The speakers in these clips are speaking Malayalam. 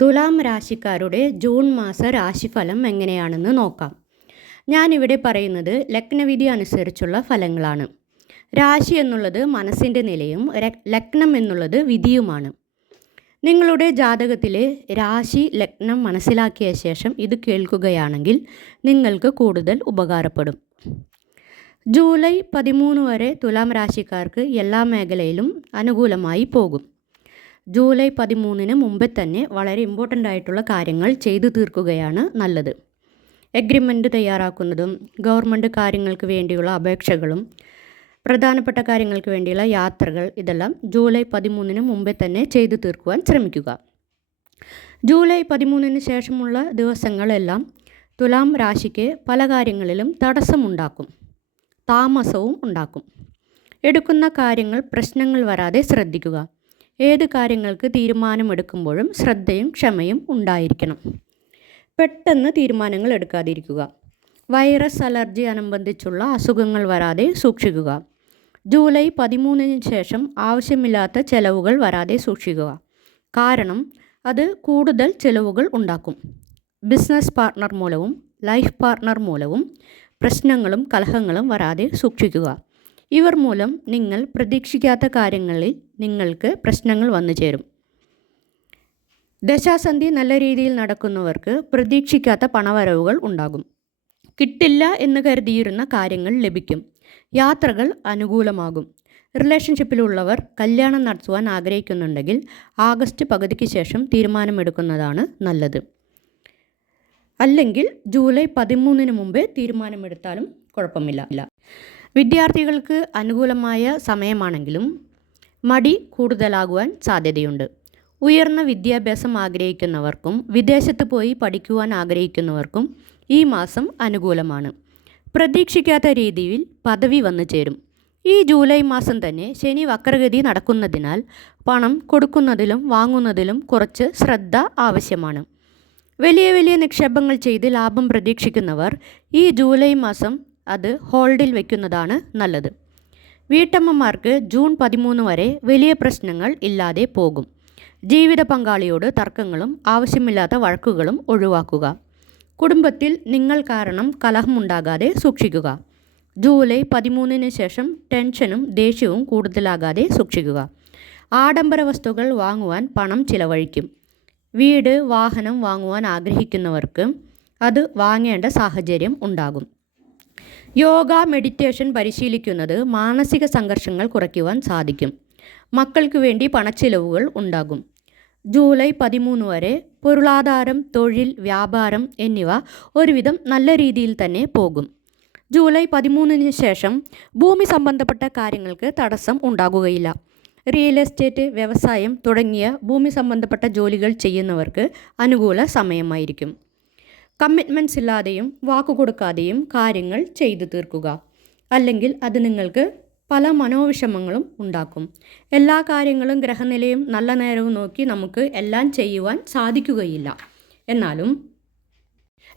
തുലാം രാശിക്കാരുടെ ജൂൺ മാസ രാശിഫലം എങ്ങനെയാണെന്ന് നോക്കാം. ഞാനിവിടെ പറയുന്നത് ലഗ്നവിധി അനുസരിച്ചുള്ള ഫലങ്ങളാണ്. രാശി എന്നുള്ളത് മനസ്സിന്റെ നിലയും ലഗ്നം എന്നുള്ളത് വിധിയുമാണ്. നിങ്ങളുടെ ജാതകത്തിലെ രാശി ലഗ്നം മനസ്സിലാക്കിയ ശേഷം ഇത് കേൾക്കുകയാണെങ്കിൽ നിങ്ങൾക്ക് കൂടുതൽ ഉപകാരപ്പെടും. ജൂലൈ പതിമൂന്ന് വരെ തുലാം രാശിക്കാർക്ക് എല്ലാ മേഖലയിലും അനുകൂലമായി പോകും. ജൂലൈ പതിമൂന്നിന് മുമ്പേ തന്നെ വളരെ ഇമ്പോർട്ടന്റ് ആയിട്ടുള്ള കാര്യങ്ങൾ ചെയ്തു തീർക്കുകയാണ് നല്ലത്. എഗ്രിമെന്റ് തയ്യാറാക്കുന്നതും ഗവൺമെന്റ് കാര്യങ്ങൾക്ക് വേണ്ടിയുള്ള അപേക്ഷകളും പ്രധാനപ്പെട്ട കാര്യങ്ങൾക്ക് വേണ്ടിയുള്ള യാത്രകൾ ഇതെല്ലാം ജൂലൈ പതിമൂന്നിന് മുമ്പേ തന്നെ ചെയ്തു തീർക്കുവാൻ ശ്രമിക്കുക. ജൂലൈ പതിമൂന്നിന് ശേഷമുള്ള ദിവസങ്ങളെല്ലാം തുലാം രാശിക്ക് പല കാര്യങ്ങളിലും തടസ്സമുണ്ടാക്കും. താമസവും ഉണ്ടാക്കും. എടുക്കുന്ന കാര്യങ്ങൾ പ്രശ്നങ്ങൾ വരാതെ ശ്രദ്ധിക്കുക. ഏത് കാര്യങ്ങൾക്ക് തീരുമാനമെടുക്കുമ്പോഴും ശ്രദ്ധയും ക്ഷമയും ഉണ്ടായിരിക്കണം. പെട്ടെന്ന് തീരുമാനങ്ങൾ എടുക്കാതിരിക്കുക. വൈറസ് അലർജി അനുബന്ധിച്ചുള്ള അസുഖങ്ങൾ വരാതെ സൂക്ഷിക്കുക. ജൂലൈ പതിമൂന്നിന് ശേഷം ആവശ്യമില്ലാത്ത ചെലവുകൾ വരാതെ സൂക്ഷിക്കുക. കാരണം അത് കൂടുതൽ ചെലവുകൾ ഉണ്ടാക്കും. ബിസിനസ് പാർട്ട്ണർ മൂലവും ലൈഫ് പാർട്ട്ണർ മൂലവും പ്രശ്നങ്ങളും കലഹങ്ങളും വരാതെ സൂക്ഷിക്കുക. ഇവർ മൂലം നിങ്ങൾ പ്രതീക്ഷിക്കാത്ത കാര്യങ്ങളിൽ നിങ്ങൾക്ക് പ്രശ്നങ്ങൾ വന്നു ചേരും. ദശാസന്ധി നല്ല രീതിയിൽ നടക്കുന്നവർക്ക് പ്രതീക്ഷിക്കാത്ത പണവരവുകൾ ഉണ്ടാകും. കിട്ടില്ല എന്ന് കരുതിയിരുന്ന കാര്യങ്ങൾ ലഭിക്കും. യാത്രകൾ അനുകൂലമാകും. റിലേഷൻഷിപ്പിലുള്ളവർ കല്യാണം നടത്തുവാൻ ആഗ്രഹിക്കുന്നുണ്ടെങ്കിൽ ആഗസ്റ്റ് പകുതിക്ക് ശേഷം തീരുമാനമെടുക്കുന്നതാണ് നല്ലത്. അല്ലെങ്കിൽ ജൂലൈ പതിമൂന്നിന് മുമ്പേ തീരുമാനമെടുത്താലും കുഴപ്പമില്ല. വിദ്യാർത്ഥികൾക്ക് അനുകൂലമായ സമയമാണെങ്കിലും മടി കൂടുതലാകുവാൻ സാധ്യതയുണ്ട്. ഉയർന്ന വിദ്യാഭ്യാസം ആഗ്രഹിക്കുന്നവർക്കും വിദേശത്ത് പോയി പഠിക്കുവാൻ ആഗ്രഹിക്കുന്നവർക്കും ഈ മാസം അനുകൂലമാണ്. പ്രതീക്ഷിക്കാത്ത രീതിയിൽ പദവി വന്നു ചേരും. ഈ ജൂലൈ മാസം തന്നെ ശനി വക്രഗതി നടക്കുന്നതിനാൽ പണം കൊടുക്കുന്നതിലും വാങ്ങുന്നതിലും കുറച്ച് ശ്രദ്ധ ആവശ്യമാണ്. വലിയ വലിയ നിക്ഷേപങ്ങൾ ചെയ്ത് ലാഭം പ്രതീക്ഷിക്കുന്നവർ ഈ ജൂലൈ മാസം അത് ഹോൾഡിൽ വയ്ക്കുന്നതാണ് നല്ലത്. വീട്ടമ്മമാർക്ക് ജൂൺ പതിമൂന്ന് വരെ വലിയ പ്രശ്നങ്ങൾ ഇല്ലാതെ പോകും. ജീവിത പങ്കാളിയോട് തർക്കങ്ങളും ആവശ്യമില്ലാത്ത വഴക്കുകളും ഒഴിവാക്കുക. കുടുംബത്തിൽ നിങ്ങൾ കാരണം കലഹമുണ്ടാകാതെ സൂക്ഷിക്കുക. ജൂലൈ പതിമൂന്നിന് ശേഷം ടെൻഷനും ദേഷ്യവും കൂടുതലാകാതെ സൂക്ഷിക്കുക. ആഡംബര വസ്തുക്കൾ വാങ്ങുവാൻ പണം ചിലവഴിക്കും. വീട് വാഹനം വാങ്ങുവാൻ ആഗ്രഹിക്കുന്നവർക്ക് അത് വാങ്ങേണ്ട സാഹചര്യം ഉണ്ടാകും. യോഗ മെഡിറ്റേഷൻ പരിശീലിക്കുന്നത് മാനസിക സംഘർഷങ്ങൾ കുറയ്ക്കുവാൻ സാധിക്കും. മക്കൾക്ക് വേണ്ടി പണച്ചിലവുകൾ ഉണ്ടാകും. ജൂലൈ പതിമൂന്ന് വരെ പൊരുളാധാരം തൊഴിൽ വ്യാപാരം എന്നിവ ഒരുവിധം നല്ല രീതിയിൽ തന്നെ പോകും. ജൂലൈ പതിമൂന്നിന് ശേഷം ഭൂമി സംബന്ധപ്പെട്ട കാര്യങ്ങൾക്ക് തടസ്സം ഉണ്ടാകുകയില്ല. റിയൽ എസ്റ്റേറ്റ് വ്യവസായം തുടങ്ങിയ ഭൂമി സംബന്ധപ്പെട്ട ജോലികൾ ചെയ്യുന്നവർക്ക് അനുകൂല സമയമായിരിക്കും. കമ്മിറ്റ്മെന്റ്സ് ഇല്ലാതെയും വാക്കു കൊടുക്കാതെയും കാര്യങ്ങൾ ചെയ്തു തീർക്കുക. അല്ലെങ്കിൽ അത് നിങ്ങൾക്ക് പല മനോവിഷമങ്ങളും ഉണ്ടാക്കും. എല്ലാ കാര്യങ്ങളും ഗ്രഹനിലയും നല്ല നേരവും നോക്കി നമുക്ക് എല്ലാം ചെയ്യുവാൻ സാധിക്കുകയില്ല. എന്നാലും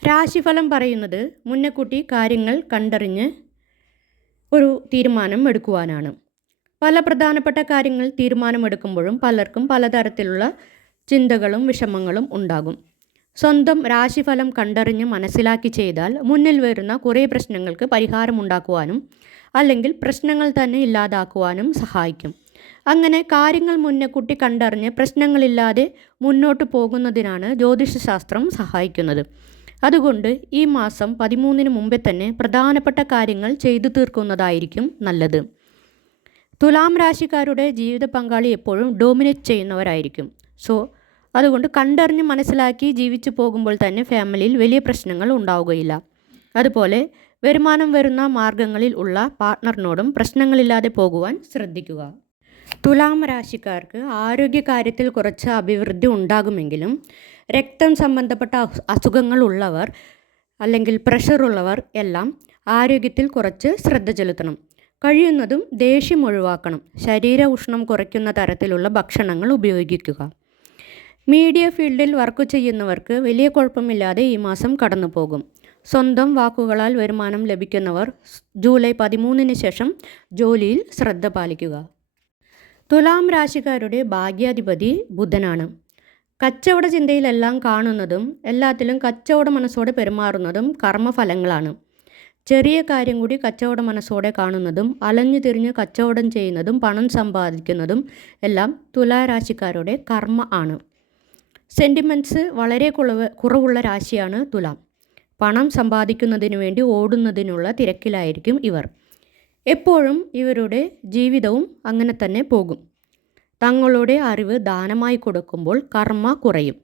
രാശിഫലം പറയുന്നത് മുന്നക്കൂട്ടി കാര്യങ്ങൾ കണ്ടറിഞ്ഞ് ഒരു തീരുമാനം എടുക്കുവാനാണ്. പല പ്രധാനപ്പെട്ട കാര്യങ്ങൾ തീരുമാനമെടുക്കുമ്പോഴും പലർക്കും പലതരത്തിലുള്ള ചിന്തകളും വിഷമങ്ങളും ഉണ്ടാകും. സ്വന്തം രാശിഫലം കണ്ടറിഞ്ഞ് മനസ്സിലാക്കി ചെയ്താൽ മുന്നിൽ വരുന്ന കുറേ പ്രശ്നങ്ങൾക്ക് പരിഹാരമുണ്ടാക്കുവാനും അല്ലെങ്കിൽ പ്രശ്നങ്ങൾ തന്നെ ഇല്ലാതാക്കുവാനും സഹായിക്കും. അങ്ങനെ കാര്യങ്ങൾ മുന്നക്കൂട്ടി കണ്ടറിഞ്ഞ് പ്രശ്നങ്ങളില്ലാതെ മുന്നോട്ട് പോകുന്നതിനാണ് ജ്യോതിഷശാസ്ത്രം സഹായിക്കുന്നത്. അതുകൊണ്ട് ഈ മാസം പതിമൂന്നിന് മുമ്പേ തന്നെ പ്രധാനപ്പെട്ട കാര്യങ്ങൾ ചെയ്തു തീർക്കുന്നതായിരിക്കും നല്ലത്. തുലാം രാശിക്കാരുടെ ജീവിത പങ്കാളി എപ്പോഴും ഡോമിനേറ്റ് ചെയ്യുന്നവരായിരിക്കും. സോ അതുകൊണ്ട് കണ്ടറിഞ്ഞ് മനസ്സിലാക്കി ജീവിച്ചു പോകുമ്പോൾ തന്നെ ഫാമിലിയിൽ വലിയ പ്രശ്നങ്ങൾ ഉണ്ടാവുകയില്ല. അതുപോലെ വരുമാനം വരുന്ന മാർഗങ്ങളിൽ ഉള്ള പാർട്ട്ണറിനോടും പ്രശ്നങ്ങളില്ലാതെ പോകുവാൻ ശ്രദ്ധിക്കുക. തുലാം രാശിക്കാർക്ക് ആരോഗ്യ കാര്യത്തിൽ കുറച്ച് അഭിവൃദ്ധി ഉണ്ടാകുമെങ്കിലും രക്തം സംബന്ധപ്പെട്ട അസുഖങ്ങൾ ഉള്ളവർ അല്ലെങ്കിൽ പ്രഷർ ഉള്ളവർ എല്ലാം ആരോഗ്യത്തിൽ കുറച്ച് ശ്രദ്ധ ചെലുത്തണം. കഴിയുന്നതും ദേഷ്യം ഒഴിവാക്കണം. ശരീര ഉഷ്ണം കുറയ്ക്കുന്ന തരത്തിലുള്ള ഭക്ഷണങ്ങൾ ഉപയോഗിക്കുക. മീഡിയ ഫീൽഡിൽ വർക്ക് ചെയ്യുന്നവർക്ക് വലിയ കുഴപ്പമില്ലാതെ ഈ മാസം കടന്നു പോകും സ്വന്തം വാക്കുകളാൽ വരുമാനം ലഭിക്കുന്നവർ ജൂലൈ പതിമൂന്നിന് ശേഷം ജോലിയിൽ ശ്രദ്ധ പാലിക്കുക. തുലാം രാശിക്കാരുടെ ഭാഗ്യാധിപതി ബുധനാണ്. കച്ചവട ചിന്തയിലെല്ലാം കാണുന്നതും എല്ലാത്തിലും കച്ചവട മനസ്സോടെ പെരുമാറുന്നതും കർമ്മഫലങ്ങളാണ്. ചെറിയ കാര്യം കൂടി കച്ചവട മനസ്സോടെ കാണുന്നതും അലഞ്ഞു തിരിഞ്ഞ് കച്ചവടം ചെയ്യുന്നതും പണം സമ്പാദിക്കുന്നതും എല്ലാം തുലാരാശിക്കാരുടെ കർമ്മ ആണ്. സെന്റിമെന്റ്സ് വളരെ കുറവ് കുറവുള്ള രാശിയാണ് തുലാം. പണം സമ്പാദിക്കുന്നതിന് വേണ്ടി ഓടുന്നതിനുള്ള തിരക്കിലായിരിക്കും ഇവർ. എപ്പോഴും ഇവരുടെ ജീവിതവും അങ്ങനെ തന്നെ പോകും. തങ്ങളുടെ അറിവ് ദാനമായി കൊടുക്കുമ്പോൾ കർമ്മ കുറയും.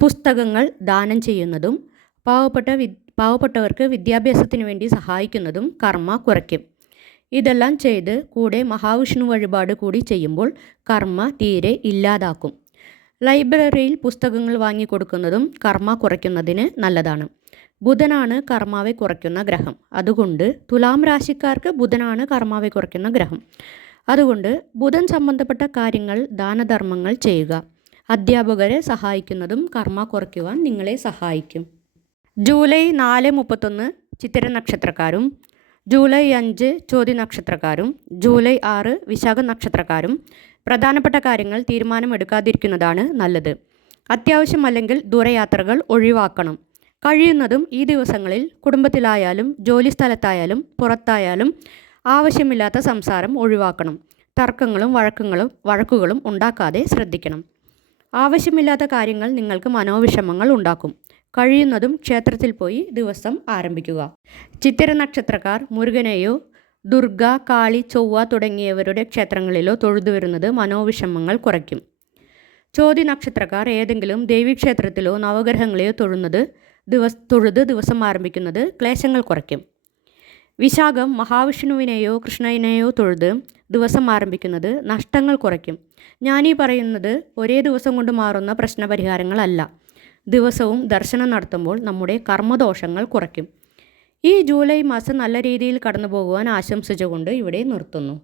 പുസ്തകങ്ങൾ ദാനം ചെയ്യുന്നതും പാവപ്പെട്ട വി പാവപ്പെട്ടവർക്ക് വിദ്യാഭ്യാസത്തിന് വേണ്ടി സഹായിക്കുന്നതും കർമ്മ കുറയ്ക്കും. ഇതെല്ലാം ചെയ്ത് കൂടെ മഹാവിഷ്ണു വഴിപാട് കൂടി ചെയ്യുമ്പോൾ കർമ്മ തീരെ ഇല്ലാതാക്കും. ലൈബ്രറിയിൽ പുസ്തകങ്ങൾ വാങ്ങിക്കൊടുക്കുന്നതും കർമ്മ കുറയ്ക്കുന്നതിന് നല്ലതാണ്. ബുധനാണ് കർമാവെ കുറയ്ക്കുന്ന ഗ്രഹം. അതുകൊണ്ട് തുലാം രാശിക്കാർക്ക് ബുധനാണ് കർമാവെ കുറയ്ക്കുന്ന ഗ്രഹം. അതുകൊണ്ട് ബുധൻ സംബന്ധപ്പെട്ട കാര്യങ്ങൾ ദാനധർമ്മങ്ങൾ ചെയ്യുക. അധ്യാപകരെ സഹായിക്കുന്നതും കർമ്മ കുറയ്ക്കുവാൻ നിങ്ങളെ സഹായിക്കും. ജൂലൈ നാല് മുപ്പത്തൊന്ന് ചിത്തിര നക്ഷത്രക്കാരും ജൂലൈ അഞ്ച് ചോതി നക്ഷത്രക്കാരും ജൂലൈ ആറ് വിശാഖ നക്ഷത്രക്കാരും പ്രധാനപ്പെട്ട കാര്യങ്ങൾ തീരുമാനമെടുക്കാതിരിക്കുന്നതാണ് നല്ലത്. അത്യാവശ്യമല്ലെങ്കിൽ ദൂരയാത്രകൾ ഒഴിവാക്കണം. കഴിയുന്നതും ഈ ദിവസങ്ങളിൽ കുടുംബത്തിലായാലും ജോലി സ്ഥലത്തായാലും പുറത്തായാലും ആവശ്യമില്ലാത്ത സംസാരം ഒഴിവാക്കണം. തർക്കങ്ങളും വഴക്കങ്ങളും വഴക്കുകളും ഉണ്ടാക്കാതെ ശ്രദ്ധിക്കണം. ആവശ്യമില്ലാത്ത കാര്യങ്ങൾ നിങ്ങൾക്ക് മനോവിഷമങ്ങൾ ഉണ്ടാക്കും. കഴിയുന്നതും ക്ഷേത്രത്തിൽ പോയി ദിവസം ആരംഭിക്കുക. ചിത്തിര നക്ഷത്രക്കാർ മുരുകനെയോ ദുർഗ കാളി ചൊവ്വ തുടങ്ങിയവരുടെ ക്ഷേത്രങ്ങളിലോ തൊഴുതു വരുന്നത് മനോവിഷമങ്ങൾ കുറയ്ക്കും. ചോതി നക്ഷത്രക്കാർ ഏതെങ്കിലും ദേവീക്ഷേത്രത്തിലോ നവഗ്രഹങ്ങളെയോ തൊഴുന്നത് ദിവസ തൊഴുത് ദിവസം ആരംഭിക്കുന്നത് ക്ലേശങ്ങൾ കുറയ്ക്കും. വിശാഖം മഹാവിഷ്ണുവിനെയോ കൃഷ്ണനെയോ തൊഴുത് ദിവസം ആരംഭിക്കുന്നത് നഷ്ടങ്ങൾ കുറയ്ക്കും. ഞാനീ പറയുന്നത് ഒരേ ദിവസം കൊണ്ട് മാറുന്ന പ്രശ്നപരിഹാരങ്ങളല്ല. ദിവസവും ദർശനം നടത്തുമ്പോൾ നമ്മുടെ കർമ്മദോഷങ്ങൾ കുറയ്ക്കും. ഈ ജൂലൈ മാസം നല്ല രീതിയിൽ കടന്നു പോകുവാൻ ആശംസിച്ചുകൊണ്ട് ഇവിടെ നിർത്തുന്നു.